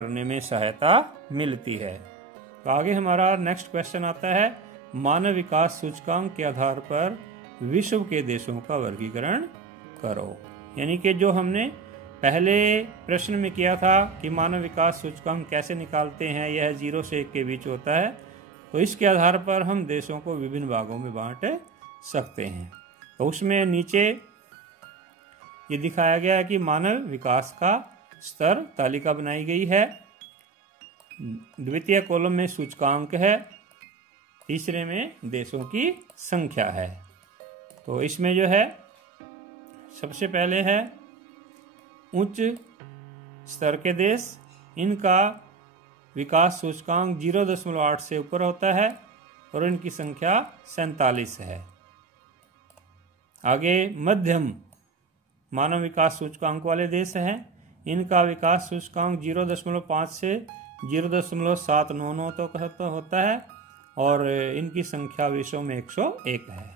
करने में सहायता मिलती है। तो आगे हमारा नेक्स्ट क्वेश्चन आता है, मानव विकास सूचकांक के आधार पर विश्व के देशों का वर्गीकरण करो। यानी कि जो हमने पहले प्रश्न में किया था कि मानव विकास सूचकांक कैसे निकालते हैं, यह 0 से 1 के बीच होता है, तो इसके आधार पर हम देशों को विभिन्न भागों में बांट सकते हैं। तो उसमें नीचे ये दिखाया गया है कि मानव विकास का स्तर तालिका बनाई गई है। द्वितीय कॉलम में सूचकांक है, तीसरे में देशों की संख्या है। तो इसमें जो है सबसे पहले है उच्च स्तर के देश, इनका विकास सूचकांक 0.8 से ऊपर होता है और इनकी संख्या 47 है। आगे मध्यम मानव विकास सूचकांक वाले देश हैं, इनका विकास सूचकांक 0.5 से 0.799 तक होता है और इनकी संख्या विश्व में 101 है।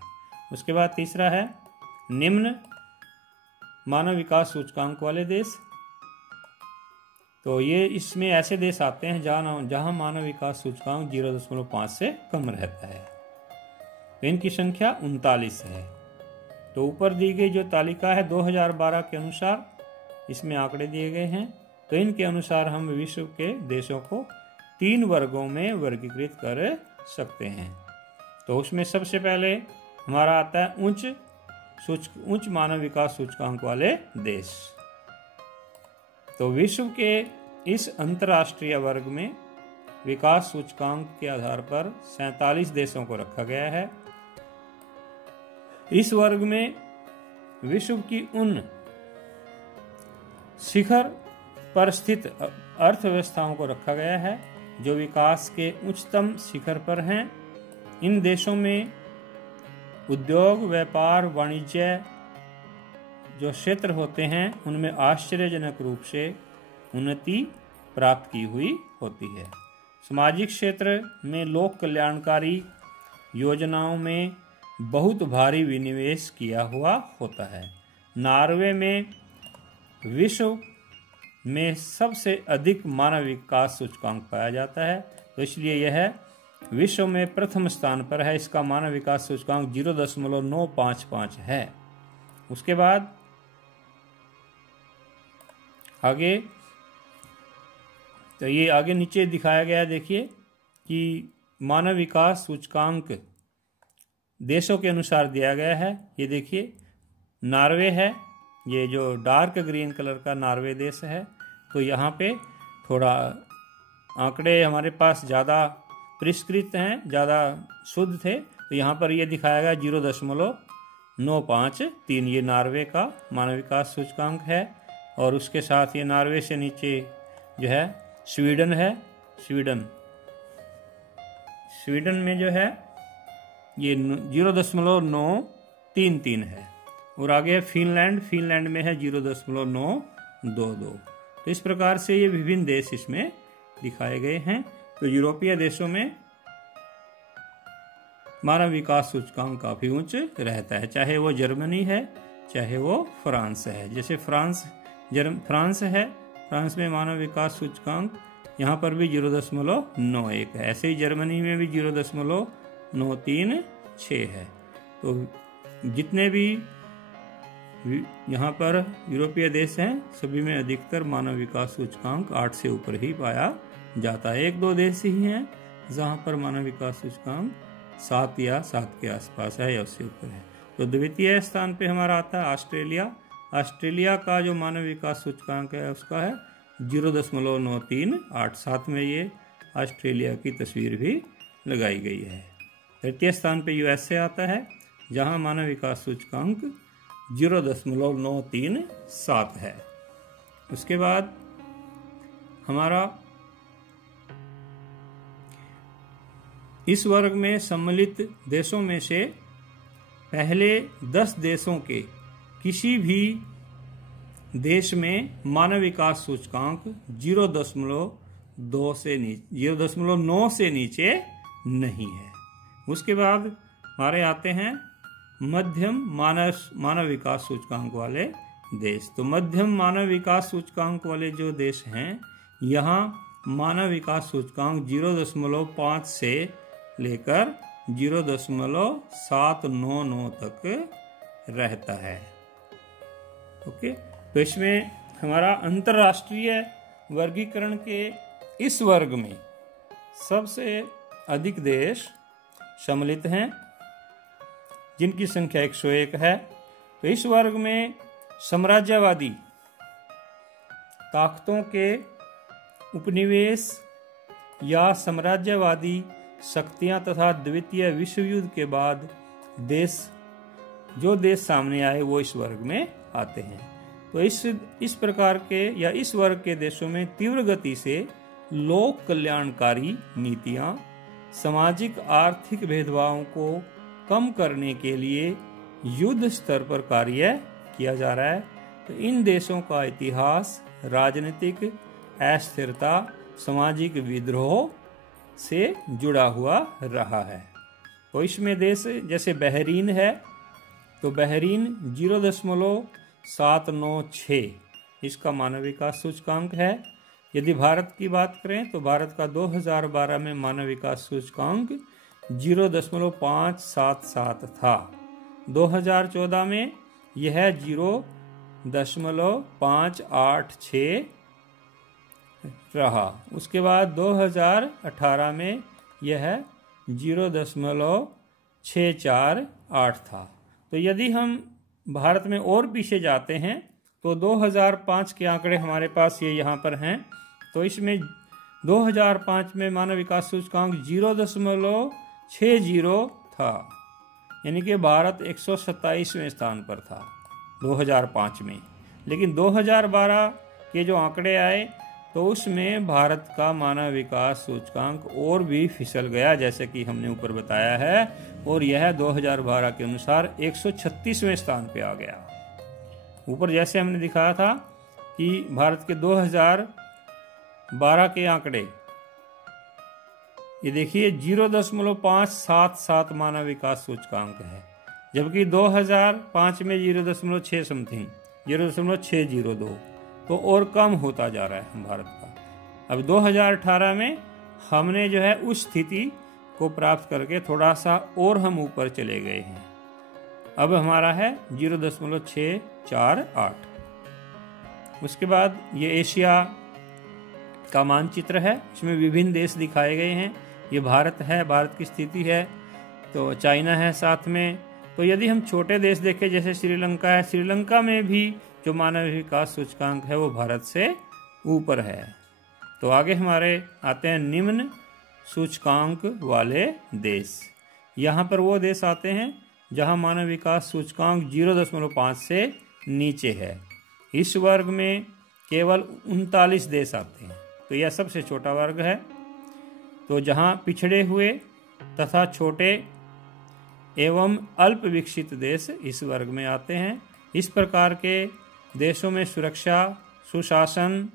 उसके बाद तीसरा है निम्न मानव विकास सूचकांक वाले देश। तो ये इसमें ऐसे देश आते हैं जहां मानव विकास सूचकांक 0.5 से कम रहता है। तो इनकी संख्या 39 है। तो ऊपर दी गई जो तालिका है 2012 के अनुसार इसमें आंकड़े दिए गए हैं। तो इनके अनुसार हम विश्व के देशों को 3 वर्गों में वर्गीकृत कर सकते हैं। तो उसमें सबसे पहले हमारा आता है उच्च मानव विकास सूचकांक वाले देश। तो विश्व के इस अंतर्राष्ट्रीय वर्ग में विकास सूचकांक के आधार पर 47 देशों को रखा गया है। इस वर्ग में विश्व की उन शिखर पर स्थित अर्थव्यवस्थाओं को रखा गया है जो विकास के उच्चतम शिखर पर हैं। इन देशों में उद्योग, व्यापार, वाणिज्य जो क्षेत्र होते हैं उनमें आश्चर्यजनक रूप से उन्नति प्राप्त की हुई होती है। सामाजिक क्षेत्र में लोक कल्याणकारी योजनाओं में बहुत भारी विनिवेश किया हुआ होता है। नॉर्वे में विश्व में सबसे अधिक मानव विकास सूचकांक पाया जाता है, तो इसलिए यह विश्व में प्रथम स्थान पर है। इसका मानव विकास सूचकांक 0.955 है। उसके बाद आगे तो ये आगे नीचे दिखाया गया, देखिए कि मानव विकास सूचकांक देशों के अनुसार दिया गया है। ये देखिए नॉर्वे है, ये जो डार्क ग्रीन कलर का नॉर्वे देश है। तो यहाँ पे थोड़ा आंकड़े हमारे पास ज़्यादा परिष्कृत हैं, ज़्यादा शुद्ध थे। तो यहाँ पर ये दिखाया गया 0.953, ये नॉर्वे का मानव विकास सूचकांक है। और उसके साथ ये नॉर्वे से नीचे जो है स्वीडन है। स्वीडन में जो है ये 0.933 है। और आगे फिनलैंड में है 0.922। तो इस प्रकार से ये विभिन्न देश इसमें दिखाए गए हैं। तो यूरोपीय देशों में मानव विकास सूचकांक काफी उच्च रहता है, चाहे वो जर्मनी है चाहे वो फ्रांस है। जैसे फ्रांस है, फ्रांस में मानव विकास सूचकांक यहाँ पर भी 0.91 है। ऐसे ही जर्मनी में भी 0.936 है। तो जितने भी यहाँ पर यूरोपीय देश हैं सभी में अधिकतर मानव विकास सूचकांक 8 से ऊपर ही पाया जाता है। 1-2 देश ही हैं जहाँ पर मानव विकास सूचकांक 7 या 7 के आसपास है या उससे ऊपर है। तो द्वितीय स्थान पे हमारा आता है ऑस्ट्रेलिया का जो मानव विकास सूचकांक है उसका है 0.938। साथ में ये ऑस्ट्रेलिया की तस्वीर भी लगाई गई है। तृतीय स्थान पे यूएसए आता है जहाँ मानव विकास सूचकांक 0.937 है। उसके बाद हमारा इस वर्ग में सम्मिलित देशों में से पहले 10 देशों के किसी भी देश में मानव विकास सूचकांक 0.9 से नीचे नहीं है। उसके बाद हमारे आते हैं मध्यम मानव विकास सूचकांक वाले देश। तो मध्यम मानव विकास सूचकांक वाले जो देश हैं यहाँ मानव विकास सूचकांक 0.5 से लेकर 0.799 तक रहता है। ओके, तो इसमें हमारा अंतर्राष्ट्रीय वर्गीकरण के इस वर्ग में सबसे अधिक देश सम्मिलित हैं, जिनकी संख्या 101 है। तो इस वर्ग में साम्राज्यवादी ताकतों के उपनिवेश या साम्राज्यवादी शक्तियां तथा द्वितीय विश्व युद्ध के बाद जो देश सामने आए वो इस वर्ग में आते हैं। तो इस प्रकार के या इस वर्ग के देशों में तीव्र गति से लोक कल्याणकारी नीतियां, सामाजिक आर्थिक भेदभावों को कम करने के लिए युद्ध स्तर पर कार्य किया जा रहा है। तो इन देशों का इतिहास राजनीतिक अस्थिरता, सामाजिक विद्रोह से जुड़ा हुआ रहा है। तो इसमें देश जैसे बहरीन है, तो बहरीन 0.796 इसका मानव विकास सूचकांक है। यदि भारत की बात करें तो भारत का 2012 में मानव विकास सूचकांक 0.577 था। 2014 में यह 0.586 रहा। उसके बाद 2018 में यह 0.648 था। तो यदि हम भारत में और पीछे जाते हैं तो 2005 के आंकड़े हमारे पास ये यहाँ पर हैं। तो इसमें 2005 में मानव विकास सूचकांक 0.60 था, यानी कि भारत 127वें स्थान पर था 2005 में। लेकिन 2012 के जो आंकड़े आए तो उसमें भारत का मानव विकास सूचकांक और भी फिसल गया, जैसे कि हमने ऊपर बताया है, और यह 2012 के अनुसार 136वें स्थान पे आ गया। ऊपर जैसे हमने दिखाया था कि भारत के 2012 के आंकड़े, ये देखिए 0.577 मानव विकास सूचकांक है, जबकि 2005 में 0.6 समथिंग 0.602, तो और कम होता जा रहा है भारत का। अब 2018 में हमने जो है उस स्थिति को प्राप्त करके थोड़ा सा और हम ऊपर चले गए हैं। अब हमारा है 0.648। उसके बाद ये एशिया का मानचित्र है, इसमें विभिन्न देश दिखाए गए हैं। ये भारत है, भारत की स्थिति है, तो चाइना है साथ में। तो यदि हम छोटे देश देखें जैसे श्रीलंका है, श्रीलंका में भी जो मानव विकास सूचकांक है वो भारत से ऊपर है। तो आगे हमारे आते हैं निम्न सूचकांक वाले देश। यहाँ पर वो देश आते हैं जहाँ मानव विकास सूचकांक 0.5 से नीचे है। इस वर्ग में केवल 39 देश आते हैं, तो यह सबसे छोटा वर्ग है। तो जहाँ पिछड़े हुए तथा छोटे एवं अल्प विकसित देश इस वर्ग में आते हैं। इस प्रकार के देशों में सुरक्षा, सुशासन,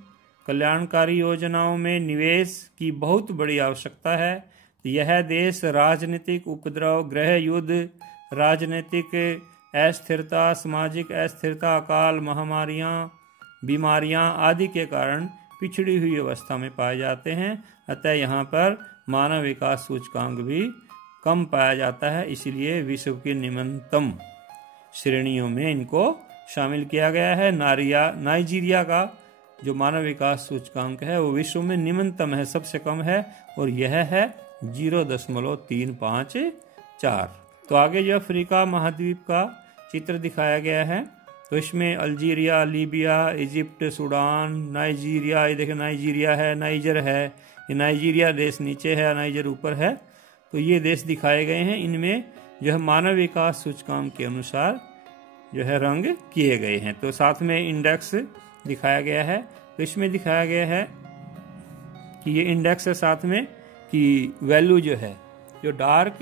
कल्याणकारी योजनाओं में निवेश की बहुत बड़ी आवश्यकता है। यह देश राजनीतिक उपद्रव, गृह युद्ध, राजनीतिक अस्थिरता, सामाजिक अस्थिरता, अकाल, महामारियां, बीमारियां आदि के कारण पिछड़ी हुई अवस्था में पाए जाते हैं। अतः यहाँ पर मानव विकास सूचकांक भी कम पाया जाता है, इसलिए विश्व की निम्नतम श्रेणियों में इनको शामिल किया गया है। नाइजीरिया का जो मानव विकास सूचकांक है वो विश्व में निम्नतम है, सबसे कम है, और यह है 0.354। तो आगे जो अफ्रीका महाद्वीप का चित्र दिखाया गया है, तो इसमें Algeria, Libya, Egypt, Sudan, Nigeria, ये देखिए नाइजीरिया है, नाइजर है, ये नाइजीरिया देश नीचे है, नाइजर ऊपर है। तो ये देश दिखाए गए हैं, इनमें जो है मानव विकास सूचकांक के अनुसार जो है रंग किए गए हैं। तो साथ में इंडेक्स दिखाया गया है। तो इसमें दिखाया गया है कि ये इंडेक्स है साथ में कि वैल्यू जो है, जो डार्क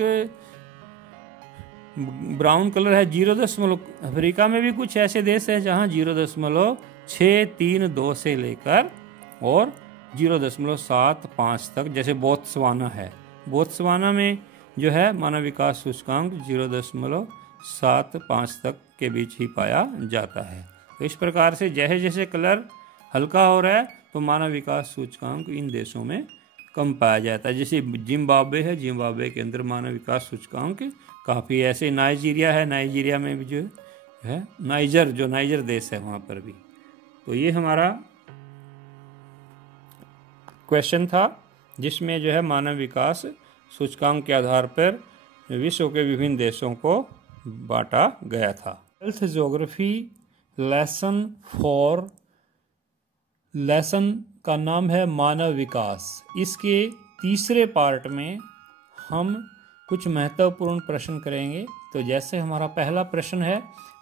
ब्राउन कलर है 0. अफ्रीका में भी कुछ ऐसे देश हैं जहां 0.632 से लेकर और 0.75 तक, जैसे बोत्सवाना है। बोत्सवाना में जो है मानव विकास सूचकांक 0.75 तक के बीच ही पाया जाता है। तो इस प्रकार से जैसे जैसे कलर हल्का हो रहा है तो मानव विकास सूचकांक इन देशों में कम पाया जाता है। जैसे जिम्बाब्वे है, जिम्बाब्वे के अंदर मानव विकास सूचकांक काफ़ी, ऐसे नाइजीरिया है, नाइजीरिया में भी जो है नाइजर देश है वहाँ पर भी। तो ये हमारा क्वेश्चन था जिसमें जो है मानव विकास सूचकांक के आधार पर विश्व के विभिन्न देशों को बांटा गया था। हेल्थ ज्योग्राफी लेसन का नाम है मानव विकास। इसके तीसरे पार्ट में हम कुछ महत्वपूर्ण प्रश्न करेंगे। तो जैसे हमारा पहला प्रश्न है,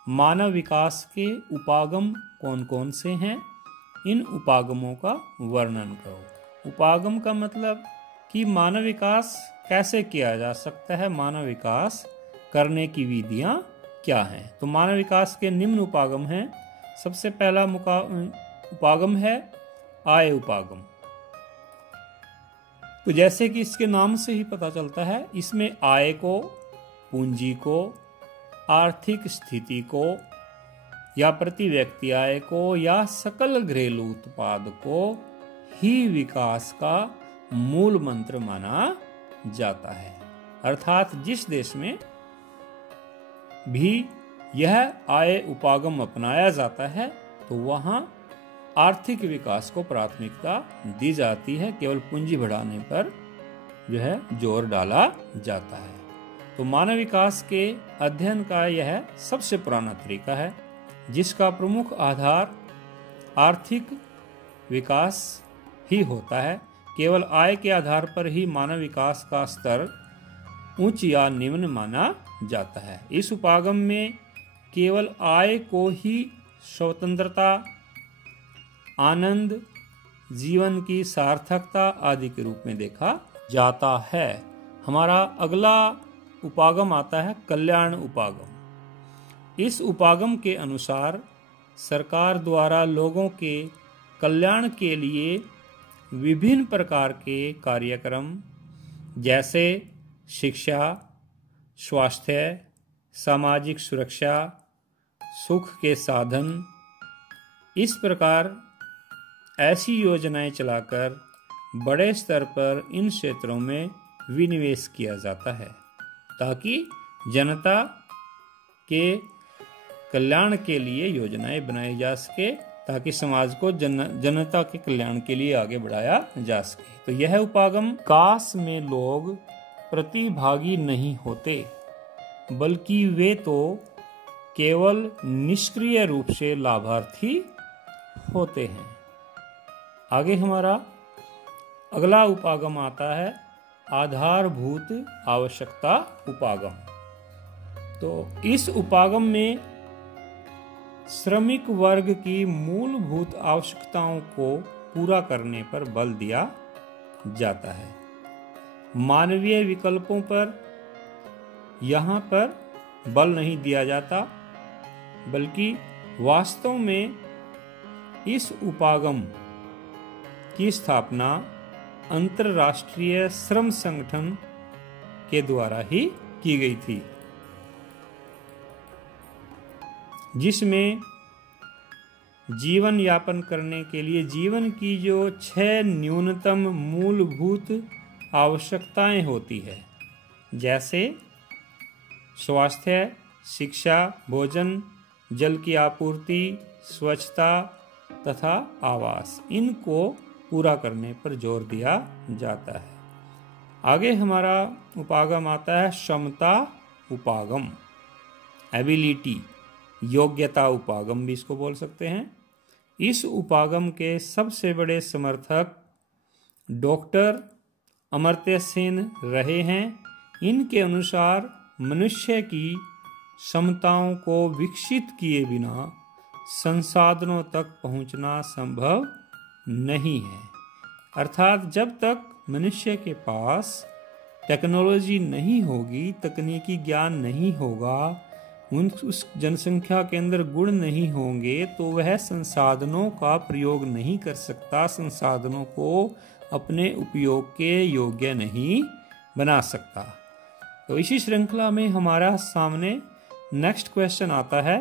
मानव विकास के उपागम कौन कौन से हैं, इन उपागमों का वर्णन करो। उपागम का मतलब कि मानव विकास कैसे किया जा सकता है, मानव विकास करने की विधियां क्या हैं। तो मानव विकास के निम्न उपागम हैं। सबसे पहला उपागम है आय उपागम। तो जैसे कि इसके नाम से ही पता चलता है, इसमें आय को, पूंजी को, आर्थिक स्थिति को या प्रति व्यक्ति आय को या सकल घरेलू उत्पाद को ही विकास का मूल मंत्र माना जाता है। अर्थात जिस देश में भी यह आय उपागम अपनाया जाता है तो वहां आर्थिक विकास को प्राथमिकता दी जाती है, केवल पूंजी बढ़ाने पर जो है जोर डाला जाता है। तो मानव विकास के अध्ययन का यह सबसे पुराना तरीका है, जिसका प्रमुख आधार आर्थिक विकास ही होता है। केवल आय के आधार पर ही मानव विकास का स्तर उच्च या निम्न माना जाता है। इस उपागम में केवल आय को ही स्वतंत्रता, आनंद, जीवन की सार्थकता आदि के रूप में देखा जाता है। हमारा अगला उपागम आता है कल्याण उपागम। इस उपागम के अनुसार सरकार द्वारा लोगों के कल्याण के लिए विभिन्न प्रकार के कार्यक्रम जैसे शिक्षा, स्वास्थ्य, सामाजिक सुरक्षा, सुख के साधन, इस प्रकार ऐसी योजनाएं चलाकर बड़े स्तर पर इन क्षेत्रों में विनिवेश किया जाता है ताकि जनता के कल्याण के लिए योजनाएं बनाई जा सके, ताकि समाज को जनता के कल्याण के लिए आगे बढ़ाया जा सके। तो यह उपागम विकास में लोग प्रतिभागी नहीं होते, बल्कि वे तो केवल निष्क्रिय रूप से लाभार्थी होते हैं। आगे हमारा अगला उपागम आता है आधारभूत आवश्यकता उपागम। तो इस उपागम में श्रमिक वर्ग की मूलभूत आवश्यकताओं को पूरा करने पर बल दिया जाता है। मानवीय विकल्पों पर यहाँ पर बल नहीं दिया जाता, बल्कि वास्तव में इस उपागम की स्थापना अंतर्राष्ट्रीय श्रम संगठन के द्वारा ही की गई थी, जिसमें जीवन यापन करने के लिए जीवन की जो 6 न्यूनतम मूलभूत आवश्यकताएं होती है, जैसे स्वास्थ्य, शिक्षा, भोजन, जल की आपूर्ति, स्वच्छता तथा आवास, इनको पूरा करने पर जोर दिया जाता है। आगे हमारा उपागम आता है क्षमता उपागम, एबिलिटी, योग्यता उपागम भी इसको बोल सकते हैं। इस उपागम के सबसे बड़े समर्थक डॉक्टर अमर्त्य सेन रहे हैं। इनके अनुसार मनुष्य की क्षमताओं को विकसित किए बिना संसाधनों तक पहुंचना संभव नहीं है। अर्थात जब तक मनुष्य के पास टेक्नोलॉजी नहीं होगी, तकनीकी ज्ञान नहीं होगा, उस जनसंख्या के अंदर गुण नहीं होंगे, तो वह संसाधनों का प्रयोग नहीं कर सकता, संसाधनों को अपने उपयोग के योग्य नहीं बना सकता। तो इसी श्रृंखला में हमारा सामने नेक्स्ट क्वेश्चन आता है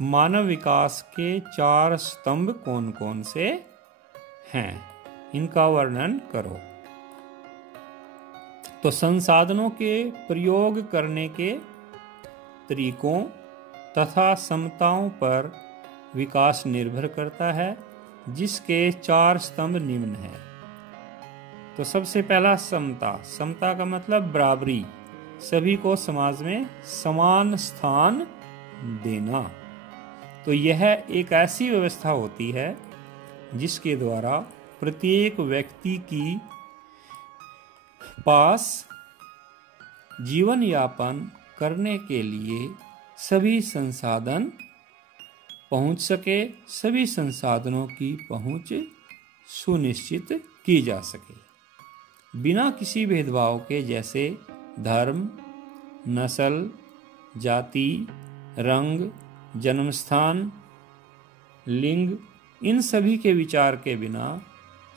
मानव विकास के 4 स्तंभ कौन कौन से हैं, इनका वर्णन करो। तो संसाधनों के प्रयोग करने के तरीकों तथा क्षमताओं पर विकास निर्भर करता है, जिसके 4 स्तंभ निम्न हैं। तो सबसे पहला समता। समता का मतलब बराबरी, सभी को समाज में समान स्थान देना। तो यह एक ऐसी व्यवस्था होती है जिसके द्वारा प्रत्येक व्यक्ति की पास जीवन यापन करने के लिए सभी संसाधन पहुंच सके, सभी संसाधनों की पहुंच सुनिश्चित की जा सके, बिना किसी भेदभाव के, जैसे धर्म, नस्ल, जाति, रंग, जन्मस्थान, लिंग, इन सभी के विचार के बिना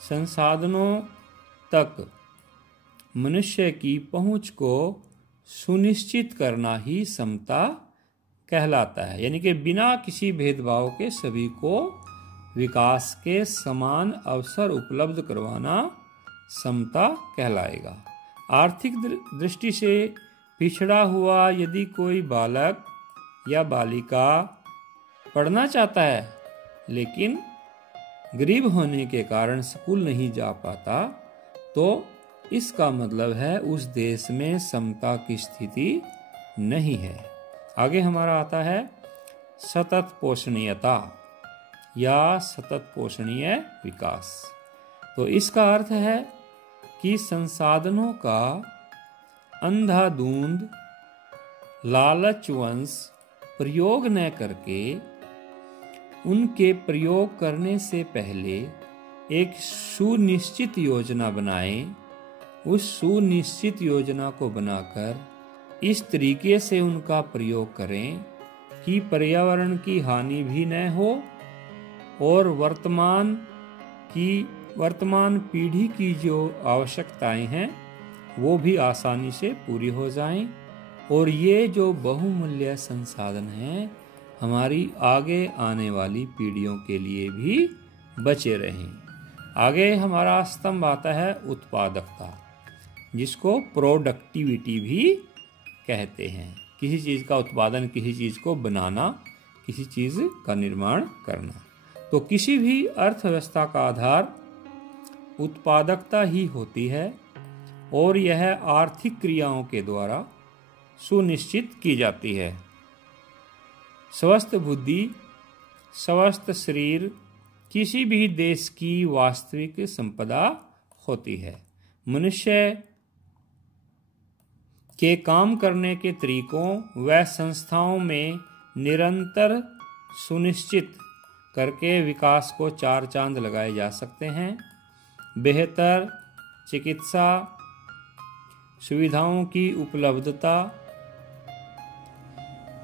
संसाधनों तक मनुष्य की पहुंच को सुनिश्चित करना ही समता कहलाता है। यानी कि बिना किसी भेदभाव के सभी को विकास के समान अवसर उपलब्ध करवाना समता कहलाएगा। आर्थिक दृष्टि से पिछड़ा हुआ यदि कोई बालक या बालिका पढ़ना चाहता है लेकिन गरीब होने के कारण स्कूल नहीं जा पाता, तो इसका मतलब है उस देश में समता की स्थिति नहीं है। आगे हमारा आता है सतत पोषणीयता या सतत पोषणीय विकास। तो इसका अर्थ है कि संसाधनों का अंधाधुंध लालचवश प्रयोग न करके उनके प्रयोग करने से पहले एक सुनिश्चित योजना बनाएं। उस सुनिश्चित योजना को बनाकर इस तरीके से उनका प्रयोग करें कि पर्यावरण की हानि भी न हो और वर्तमान पीढ़ी की जो आवश्यकताएं हैं वो भी आसानी से पूरी हो जाएं, और ये जो बहुमूल्य संसाधन हैं हमारी आगे आने वाली पीढ़ियों के लिए भी बचे रहें। आगे हमारा स्तंभ आता है उत्पादकता, जिसको प्रोडक्टिविटी भी कहते हैं। किसी चीज़ का उत्पादन, किसी चीज़ को बनाना, किसी चीज़ का निर्माण करना। तो किसी भी अर्थव्यवस्था का आधार उत्पादकता ही होती है और यह आर्थिक क्रियाओं के द्वारा सुनिश्चित की जाती है। स्वस्थ बुद्धि, स्वस्थ शरीर किसी भी देश की वास्तविक संपदा होती है। मनुष्य के काम करने के तरीकों व संस्थाओं में निरंतर सुनिश्चित करके विकास को 4 चांद लगाए जा सकते हैं। बेहतर चिकित्सा सुविधाओं की उपलब्धता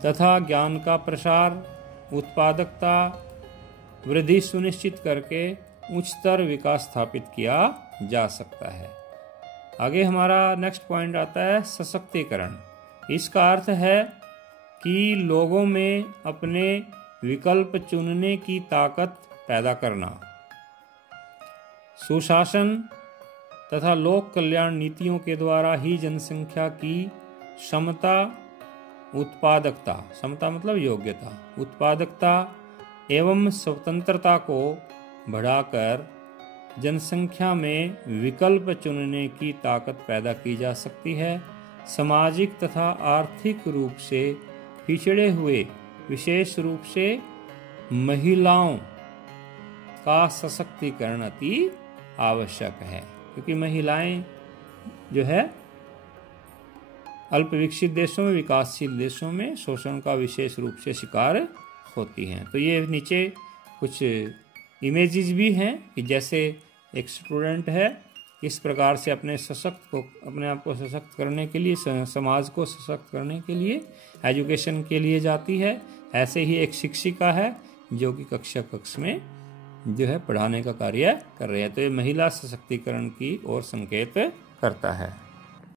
तथा ज्ञान का प्रसार, उत्पादकता वृद्धि सुनिश्चित करके उच्चतर विकास स्थापित किया जा सकता है। आगे हमारा नेक्स्ट पॉइंट आता है सशक्तिकरण। इसका अर्थ है कि लोगों में अपने विकल्प चुनने की ताकत पैदा करना। सुशासन तथा लोक कल्याण नीतियों के द्वारा ही जनसंख्या की क्षमता, उत्पादकता, क्षमता मतलब योग्यता, उत्पादकता एवं स्वतंत्रता को बढ़ाकर जनसंख्या में विकल्प चुनने की ताकत पैदा की जा सकती है। सामाजिक तथा आर्थिक रूप से पिछड़े हुए, विशेष रूप से महिलाओं का सशक्तिकरण अति आवश्यक है, क्योंकि महिलाएं जो है अल्प विकसित देशों में, विकासशील देशों में शोषण का विशेष रूप से शिकार होती हैं। तो ये नीचे कुछ इमेजेस भी हैं कि जैसे एक स्टूडेंट है इस प्रकार से अपने आप को सशक्त करने के लिए, समाज को सशक्त करने के लिए एजुकेशन के लिए जाती है। ऐसे ही एक शिक्षिका है जो कि कक्ष में जो है पढ़ाने का कार्य कर रही है। तो ये महिला सशक्तिकरण की ओर संकेत करता है।